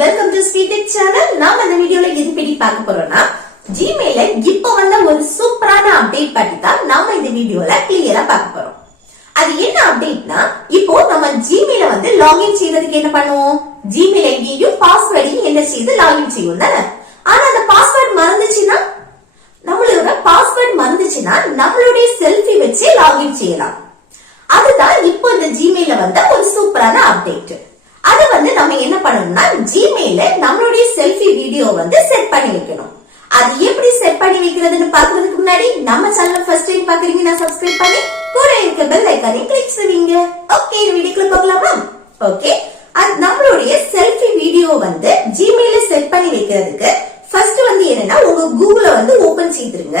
Welcome to ஸ்ரீடெக் channel. நாம இந்த வீடியோல எது பத்தி பார்க்க போறோம்னா ஜிமெயில இப்ப வந்த ஒரு சூப்பரான அப்டேட் பத்தி தான் நாம இந்த வீடியோல கிளியரா பார்க்க போறோம். அது என்ன அப்டேட்னா, இப்போ நம்ம ஜிமெயில வந்து லாகின் செய்யறதுக்கு என்ன பண்ணுவோம், ஜிமெயில் ஐடியும் பாஸ்வேர்டையும் என்ன செய்து லாகின் செய்வோம் தானே. ஆனா அந்த பாஸ்வேர்ட் மறந்துச்சுன்னா நம்மளுடைய செல்ஃபி வச்சு லாகின் செய்யலாம். அதுதான் இப்போ இந்த ஜிமெயில வந்த ஒரு சூப்பரான அப்டேட். அது வந்து நம்ம என்ன பண்ணணும்னா, ஜிமெயில நம்மளுடைய செல்ஃபி வீடியோ வந்து செட் பண்ணி வைக்கணும். அது எப்படி செட் பண்ணி வைக்கிறதுன்னு பாக்குறதுக்கு முன்னாடி நம்ம சேனல் ஃபர்ஸ்ட் டைம் பாக்குறீங்கன்னா சப்ஸ்கிரைப் பண்ணி கூட இருக்க பெல் ஐகானை கிளிக் செய்வீங்க. ஓகே, இந்த வீடியோக்குள்ள போகலாமா? ஓகே, அது நம்மளுடைய செல்ஃபி வீடியோ வந்து ஜிமெயில செட் பண்ணி வைக்கிறதுக்கு ஃபர்ஸ்ட் வந்து என்னன்னா, உங்க கூகுள வந்து ஓபன் செய்திருங்க.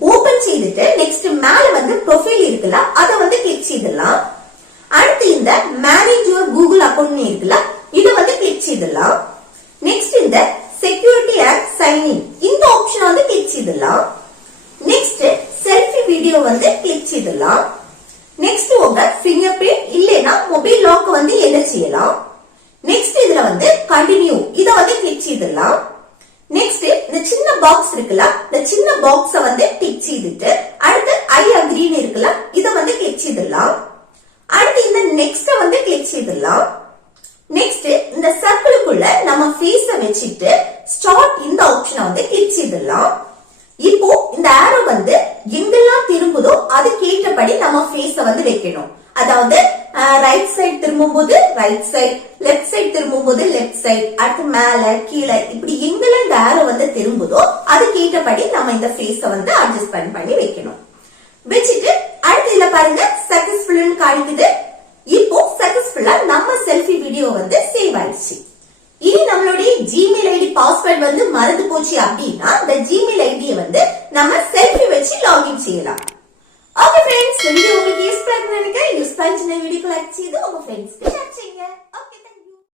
ஓபன் செய்துட்டு நெக்ஸ்ட் மேல வந்து ப்ரொஃபைல் இருக்குல்ல, அத வந்து கிளிக் செய்திடலாம். அடுத்து இந்த மேனேஜ் யுவர் கூகுள் அக்கவுண்ட் இருக்குல்ல, இத வந்து கிளிக் செய்திடலாம். நெக்ஸ்ட் இந்த செக்யூரிட்டி அண்ட் சைன் இன் இந்த ஆப்ஷன் வந்து கிளிக் செய்திடலாம். நெக்ஸ்ட் செல்ஃபி வீடியோ வந்து கிளிக் செய்திடலாம். நெக்ஸ்ட் உங்க ஃபிங்கர் பிரிண்ட் இல்லனா மொபைல் லாக் வந்து என்ன செய்யலாம். நெக்ஸ்ட் இதுல வந்து கண்டினியூ இத வந்து கிளிக் செய்திடலாம். நெக்ஸ்ட் இந்த சின்ன பாக்ஸ் இருக்குல்ல, இந்த சின்ன பாக்ஸ வந்து டிக் செய்துட்டு அடுத்து ஐ அக்ரின்னு இருக்குல்ல, இத வந்து கிளிக் செய்திடலாம். அடுத்து இந்த நெக்ஸ்ட் வந்து கிளிக் செய்திடலாம். நெக்ஸ்ட் இந்த சர்க்கிளுக்குள்ள நம்ம ஃபேஸ வச்சிட்டு ஸ்டார்ட் இந்த ஆப்ஷனை வந்து கிளிக் செய்திடலாம். இப்போ இந்த ஆரோ வந்து எங்கெல்லாம் திரும்புதோ அது கேட்டபடி நம்ம ஃபேஸ வந்து வைக்கணும். அதாவது ரைட் சைடு திரும்பும்போது ரைட் சைடு, லெஃப்ட் சைடு திரும்பும்போது லெஃப்ட் சைடு, அடுத்து மேல கீழே, இப்படி எங்கெல்லாம் இந்த ஆரோ வந்து திரும்புதோ அது கேட்டபடி நம்ம இந்த ஃபேஸ வந்து அட்ஜஸ்ட் பண்ணி வைக்கணும். வச்சுட்டு அடுத்து இதுல பாருங்க சக்சஸ்ஃபுல்னு காணிக்குது. இப்போ சக்சஸ்ஃபுல்லா நம்ம செல்ஃபி வீடியோ வந்து சேவ் ஆயிடுச்சு. இனி நம்மளுடைய ஜிமெயில் ஐடி பாஸ்வேர்ட் வந்து மறந்து போச்சு அப்படின்னா இந்த ஜிமெயில் ஐடியை வந்து நம்ம செல்ஃபி வச்சு லாகின் செய்யலாம். ஓகே ஃப்ரெண்ட்ஸ், இந்த வீடியோ உங்களுக்கு யூஸ் பண்ணி நினைக்கிறேன். யூஸ் பண்ணி வீடியோக்கு லைக் செய்து உங்க ஃப்ரெண்ட்ஸ்க்கு ஷேர்